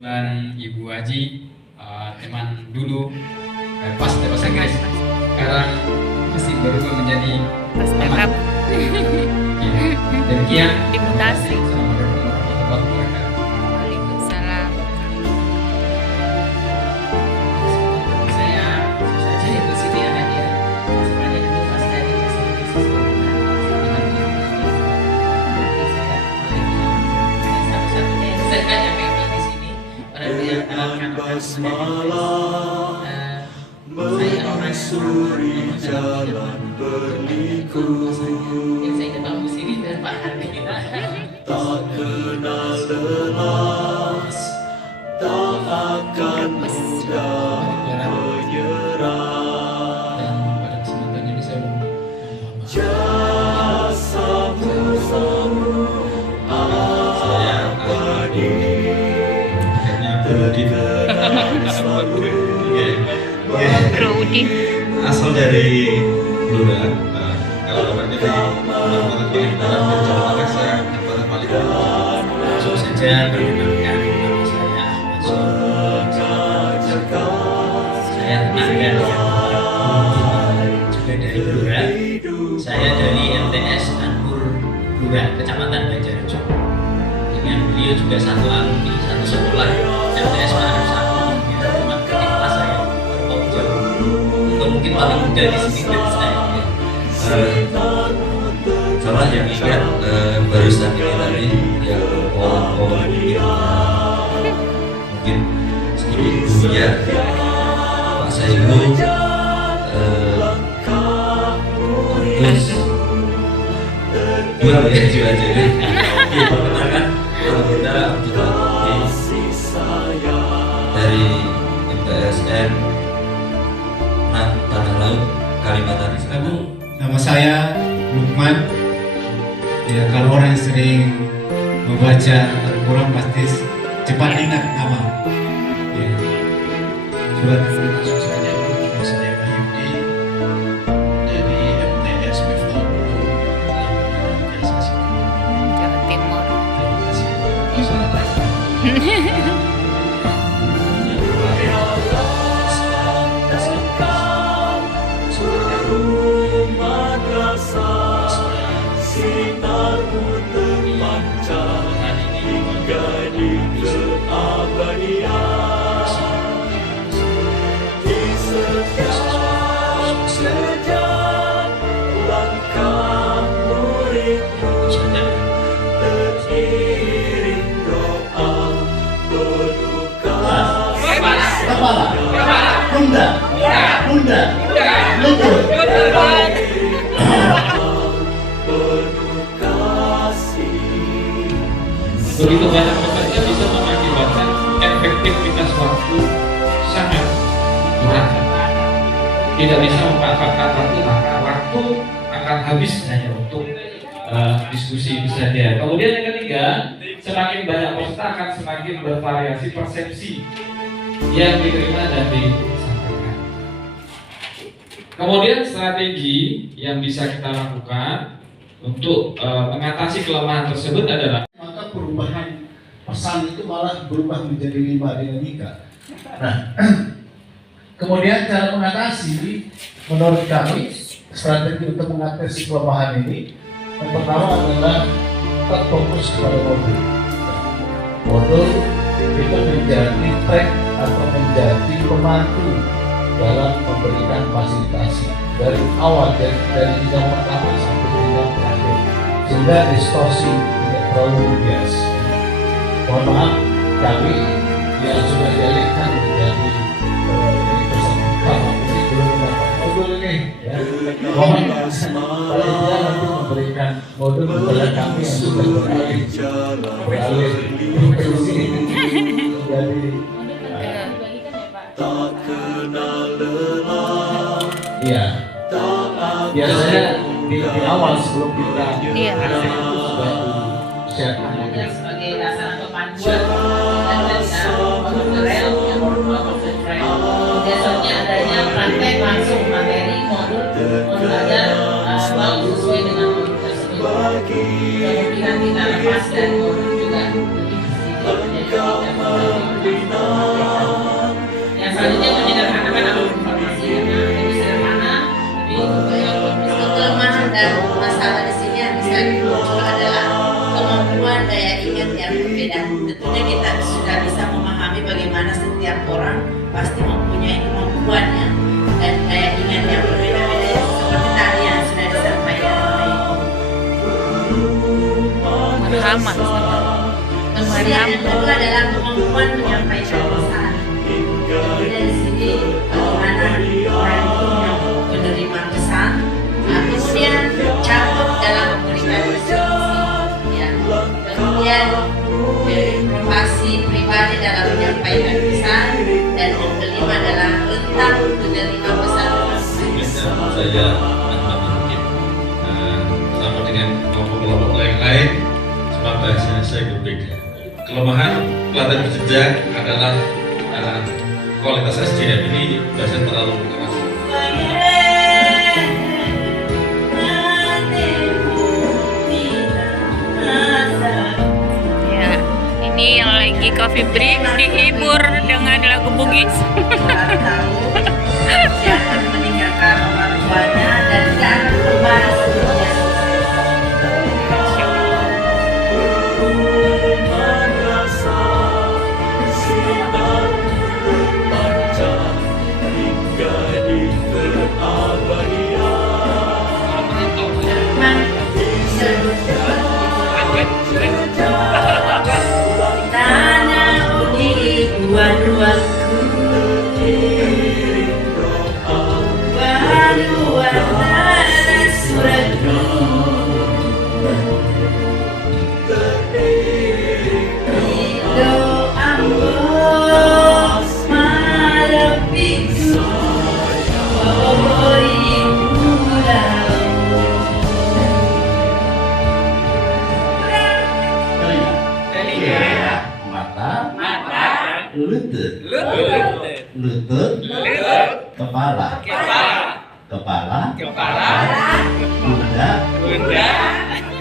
Dan Ibu Haji, teman dulu pas bahasa Inggris, sekarang masih berubah menjadi teman. Ya, demikian. Dimutasi. Assalamualaikum warahmatullahi wabarakatuh. Waalaikumsalam. Saya saja yang bersedia hadir sebagai dulu pas dari satu-satunya yang saya kami di sini orang yang saya orang jalan berliku, yang saya ketemu di sini dan Pak Hadi. tak kenal lelah, tak akan mudah menyerah. Dan pada kesempatan ini saya mohon Jasamu abadi, terkenal selalu Bro Udin. Asal dari Blora. Kalau kabarnya dari Kalimantan paling barat dan Jawa Tengah, saya Kalimantan paling barat. langsung saja perkenalkan nama saya Saya tenaga juga dari Blora. Saya dari MTS Anpur Blora, Kecamatan Banjarjo. Dengan beliau juga satu alumni, satu sekolah MTS Ma'arif Satu. Cuma kelas saya top jauh. Atau mungkin paling muda di sini dari saya. Sama yang ingat barusan ini tadi yang pohon mungkin sedikit punya Pak Saihu, terus dua ya juga jadi perkenalkan kita dari MTSN Tanah Laut Kalimantan Selatan. Nama saya Lukman. Ya, kalau orang yang sering membaca Al-Quran pasti cepat ingat nama. Ya. Surat langsung saja. Nama saya Mahyudi dari MTS Miftahul Ulum Lampung Asasi. Jawa Timur. Terima kasih. Wassalamualaikum. Sinarmu terpancar hingga di keabadian. Di setiap sejak langkah muridmu, teriring doa penuh kasih Kepala, bunda, lutut. penuh kasih. begitu banyak pekerja bisa mengakibatkan efektivitas waktu sangat kurang. Tidak bisa memanfaatkan waktu, maka waktu akan habis hanya untuk diskusi itu saja. Kemudian yang ketiga, semakin banyak peserta akan semakin bervariasi persepsi yang diterima dan disampaikan. Kemudian strategi yang bisa kita lakukan untuk mengatasi kelemahan tersebut adalah Maka perubahan pesan itu malah berubah menjadi 5 dinamika. Nah, kemudian cara mengatasi, menurut kami, strategi untuk mengatasi kelemahan ini, yang pertama adalah tetap fokus kepada modul. Modul itu menjadi track atau menjadi pemandu dalam memberikan fasilitasi dari awal, dari jenjang pertama sampai jenjang terakhir, sehingga distorsi tidak terlalu bias. Mohon maaf, kami yang sudah dialihkan menjadi pesan utama ini belum mendapat modul ini. Ya. Mohon panitia nanti memberikan modul kepada kami yang sudah beralih ke sini. Jadi Tak kenal lelah, iya, tak biasanya di awal sebelum kita Iya. sudah disiapkan. Sebagai dasar atau panduan dan modul yang berupa biasanya adanya praktek langsung materi modul belajar selalu sesuai dengan modul tersebut. Kemungkinan kita lepas dari modul juga lebih sedikit. Jadi kita sama. Kemudian yang kedua adalah kemampuan menyampaikan pesan. Jadi dari sini bagaimana orang itu menerima pesan, kemudian cakap dalam memberikan instruksi, ya. Kemudian privasi pribadi dalam menyampaikan pesan, dan yang kelima adalah rentang menerima pesan. Saya mungkin sama dengan kelompok-kelompok lain, cuma bahasanya saya berbeda. Kelemahan pelatihan berjenjang adalah kualitas SDM ini bahasa terlalu keras. Ya, ini yang lagi coffee break dihibur dengan lagu Bugis. Dia akan meninggalkan orang tuanya dan tidak akan kembali sepenuhnya. Rasa sinar berpancar hingga di keabadian. Tanah bumi dua-duaku, warna suratku, doamu marapiku, lutut, kepala,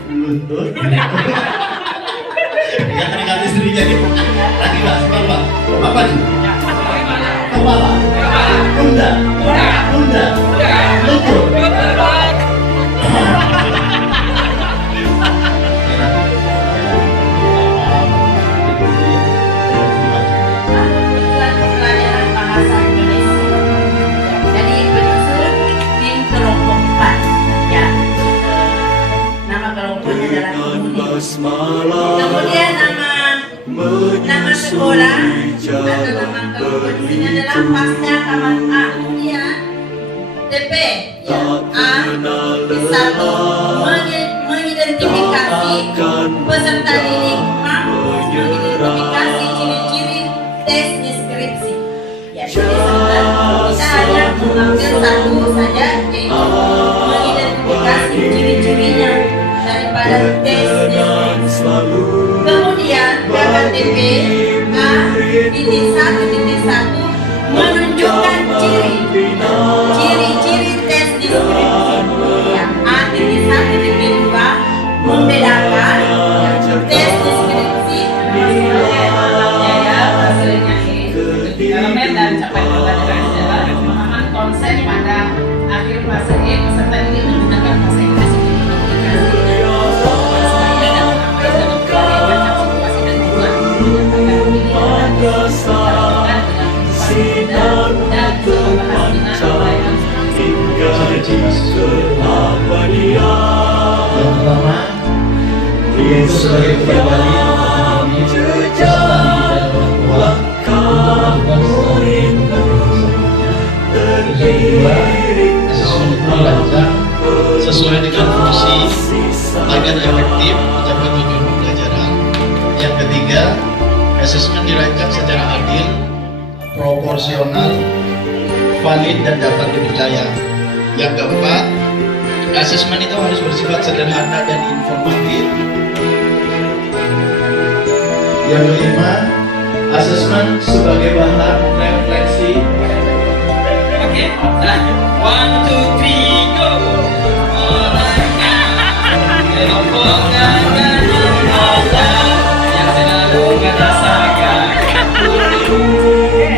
lutut. Ya kan kali istrinya gitu. Lagi bahas apa? Apa sih? Kepala, pundak, lutut. pelajaran bahasa Indonesia. Jadi penyusun tim kelompok 4, ya. Nama kelompoknya adalah Kemudi. Kemudian nama sekolah atau nama kelompok di sini adalah Pasca Kaman A. Kemudian TP, ya. A satu mengidentifikasi peserta didik mampu mengidentifikasi ciri-ciri tes deskripsi. Ya, jadi kita hanya mengambil satu saja, yaitu mengidentifikasi ciri-cirinya daripada tes deskripsi. Kemudian KKTP A titik 1 menunjukkan ciri-ciri tes deskripsi. Yang A titik 1 membedakan tes deskripsi elemen dan capaian pembelajaran adalah pemahaman konsep pada akhir fase E. Peserta ini menggunakan bahasa Inggris untuk komunikasi dan menyampaikan dalam berbagai macam situasi dan tujuan. Menyampaikan pilihan dan Sinar dan berpancar hingga di keabadian. Yang pertama, yaitu sebagai pribadi sesuai dengan fungsi agar efektif mencapai tujuan pembelajaran. Yang ketiga, asesmen dirancang secara adil, proporsional, valid dan dapat dipercaya. Yang keempat, asesmen itu harus bersifat sederhana dan informatif. Yang kelima, asesmen sebagai bahan refleksi. Oke, lanjut. 1, 2, 3, go. Kelompokkan yang selalu merasakan Kemudian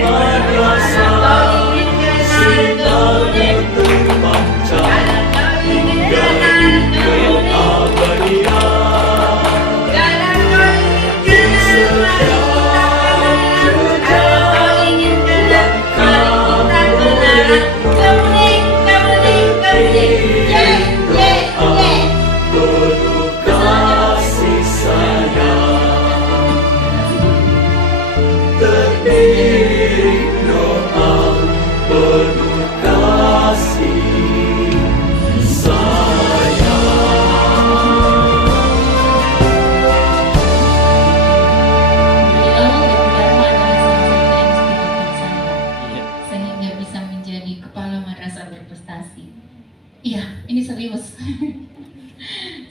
teriring doa penuh kasih sayang. Sehingga bisa menjadi kepala madrasah berprestasi. Iya, ini serius.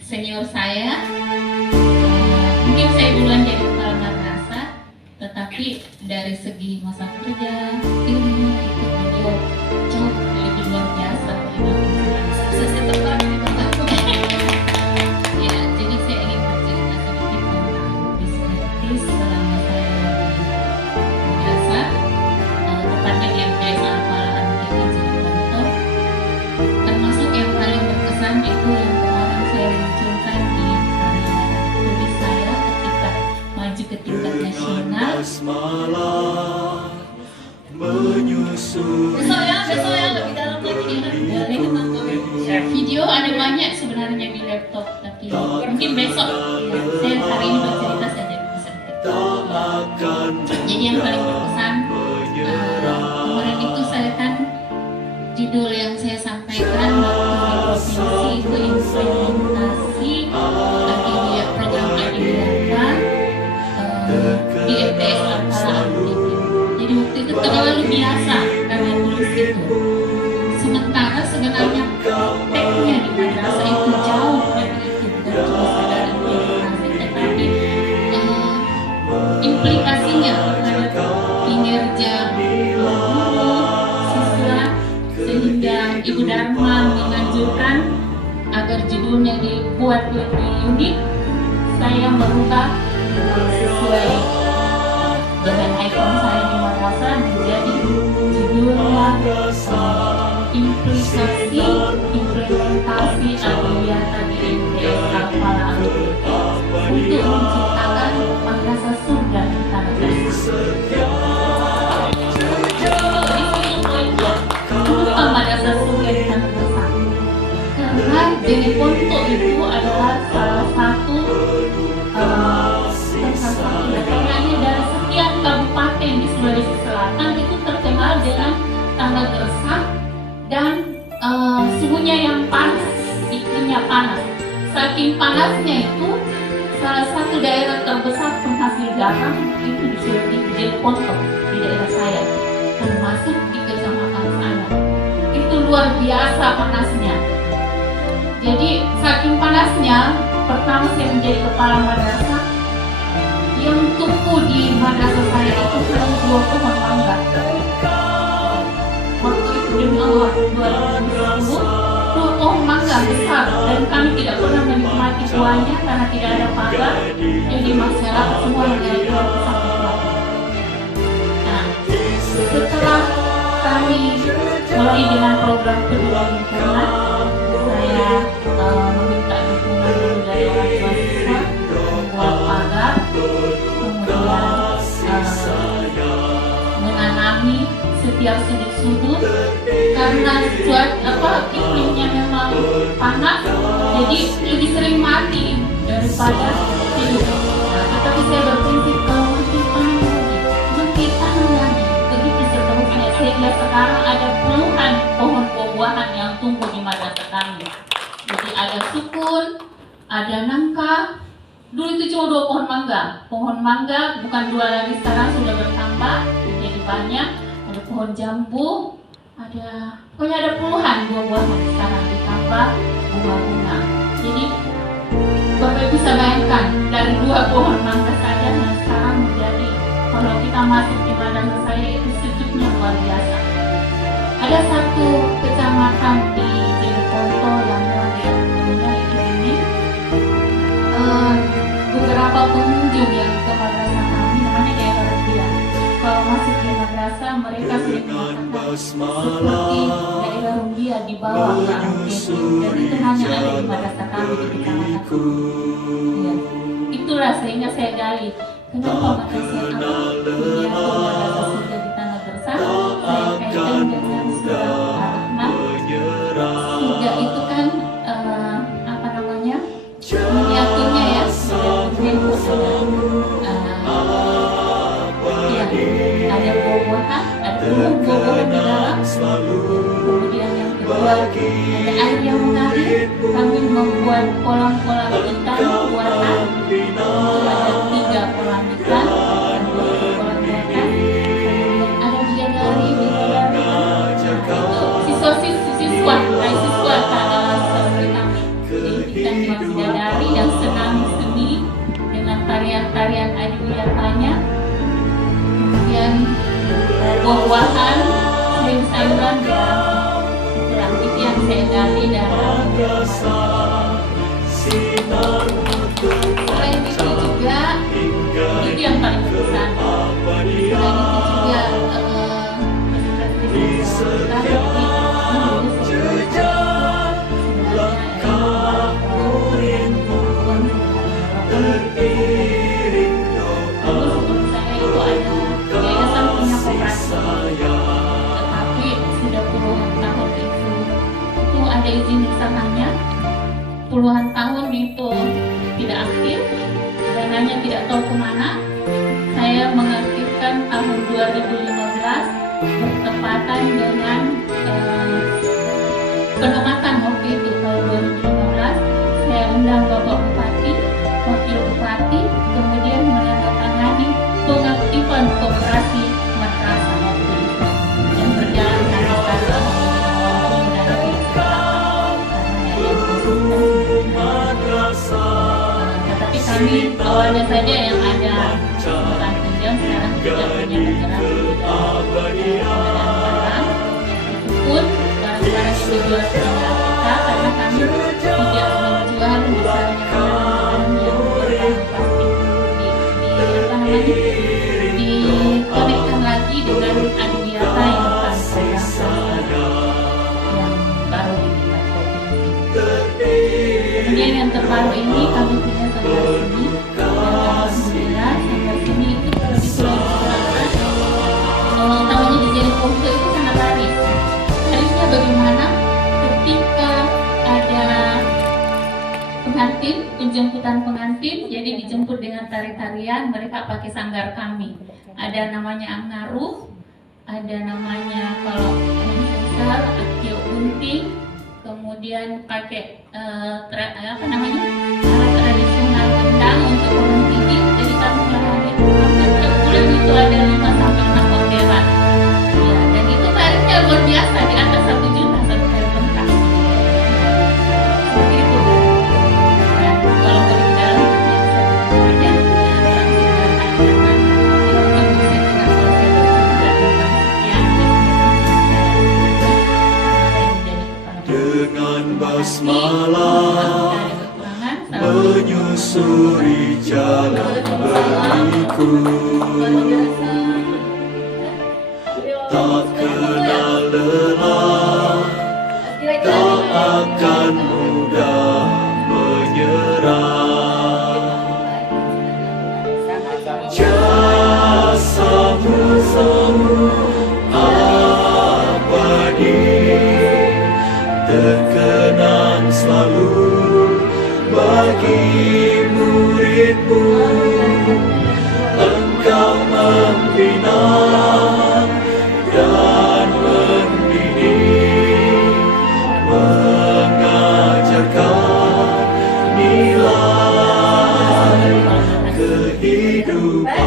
Senior saya, mungkin saya duluan jadi kepala madrasah, tetapi dari segi masa kerja, ilmu itu beliau jauh lebih luar biasa. Saya tertarik ya, jadi saya ingin bercerita sedikit tentang bisnis selama saya di madrasah, tepatnya di MTS Al-Falah jadi kantor. Termasuk yang paling berkesan itu yang kemarin saya munculkan di karya tulis saya ketika maju ke tingkat nasional. Besok ya lebih dalam lagi ya. Video ada banyak sebenarnya di laptop, tapi mungkin besok ya, saya hari ini bercerita saja bisa. Jadi yang paling berkesan kemarin itu saya kan judul yang saya sampaikan waktu di provinsi itu implementasi aktivitas program ADIDATA di MTS Al-Falah. Jadi waktu itu terlalu biasa karena tulis itu. Sementara sebenarnya prakteknya di madrasah itu jauh dari itu, bukan cuma sekedar implementasi, tetapi implikasinya terhadap kinerja guru, siswa, sehingga Ibu Dharma menganjurkan agar judulnya dibuat lebih unik. Saya merubah sesuai dengan ikon saya di madrasah menjadi judulnya implikasi implementasi ADIDATA di MTS Al-Falah untuk menciptakan madrasah surga di tanah air. Kenapa madrasah surga di tanah besar? Karena Jeneponto itu adalah salah satu daerahnya dari setiap kabupaten di Sulawesi Selatan itu terkenal dengan tanah gersang dan suhunya yang panas, iklimnya panas. Saking panasnya itu, salah satu daerah terbesar penghasil garam itu di Sulawesi, Jeneponto di daerah saya, termasuk di kecamatan sana. Itu luar biasa panasnya. Jadi saking panasnya, pertama saya menjadi kepala madrasah, yang tumbuh di madrasah saya itu hanya 2 pohon mangga. Waktu itu demi Allah 2010, 2 pohon mangga besar dan kami tidak pernah menikmati buahnya karena tidak ada pagar. Jadi masyarakat semua yang dari luar bisa menikmati. Nah, setelah kami mulai dengan program peduli lingkungan, saya meminta dukungan dari orang tua siswa membuat pagar, kemudian menanami setiap sudut-sudut karena iklimnya memang panas, jadi lebih sering mati daripada hidup. Tetapi saya berprinsip kalau mesti tanam lagi, begitu seterusnya, sehingga sekarang ada puluhan pohon buah-buahan yang tumbuh di madrasah kami. Jadi ada sukun, ada nangka. Dulu itu cuma 2 pohon mangga. Pohon mangga bukan 2 lagi, sekarang sudah bertambah jadi banyak. Ada pohon jambu, pokoknya ada puluhan buah-buahan sekarang ditambah bunga-bunga. Jadi Bapak Ibu bisa bayangkan dari 2 pohon mangga saja dan sekarang menjadi, kalau kita masuk di madrasah saya itu sejuknya luar biasa. Ada satu kecamatan di Jeneponto yang namanya ini beberapa pengunjung yang ke madrasah kami, namanya daerah Rupiah. Kalau masuk di madrasah mereka sering mengatakan seperti daerah Rupiah di bawah ke Angkesi, dan itu hanya ada di madrasah kami di kecamatan. Ya. Itulah sehingga saya gali kenapa madrasah Rupiah atau madrasah surga di tanah gersang saya kaitkan dengan surah Ar-Rahman. Surga itu kan miniaturnya ya, sudah itu ada buah-buahan di dalam. Kemudian yang kedua, ada air yang mengalir. Kami membuat kolam-kolam ikan buatan. Itu ada 3 kolam ikan dan 2 kolam buatan. Kemudian ada bidadari di dalam. Itu siswa siswa seperti kami. Jadi kita memang bidadari yang senang seni dengan tarian-tarian adiwiyatanya. Kemudian buah-buahan, sayur-sayuran di dalam. Itulah itu yang saya gali dalam. Selain itu juga, itu yang paling besar. Selain itu juga ada izin usahanya, puluhan tahun itu tidak aktif, dananya tidak tahu kemana. Saya mengaktifkan tahun 2015 bertepatan dengan pengamatan waktu itu. Tahun 2015 saya undang Bapak Bupati, Wakil Bupati, kemudian menandatangani pengaktifan koperasi madrasah waktu itu yang berjalan sampai sekarang. Tetapi kami awalnya saja yang ada bukan pinjam, sekarang tidak punya bergerak di barang. Itu pun barang-barang itu jual kepada kita karena kami tidak menjual misalnya barang-barang yang berbahan plastik dikonekkan lagi dengan adiwiyata yang kami yang baru di tingkat provinsi. Kemudian yang terbaru ini kami punya sanggar seni. Alhamdulillah sanggar seni itu kalau di Sulawesi Selatan namanya di Jeneponto itu sangat laris. Larisnya bagaimana? Ketika ada pengantin, penjemputan pengantin, jadi dijemput dengan tari-tarian, mereka pakai sanggar kami. Ada namanya Angaruh, ada namanya kalau besar Akio Bunting, kemudian pakai alat tradisional gendang untuk orang tinggi. Jadi kami melayani setiap bulan itu ada 5-6 orderan. Ya, dan itu tarifnya luar biasa, di atas 1 juta satu kali pentas. Seperti itu. Dan kalau mau di dalam bisa dengan basmalah menyusuri jalan berliku, tak kenal lelah, tak akan mudah menyerah. Jasamu abadi, terkenang selalu bagi muridmu. Engkau membina dan mendidik, mengajarkan nilai kehidupan.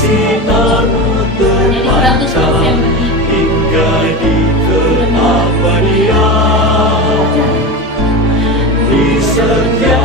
Sinarmu terpancar hingga di keabadian. Di setiap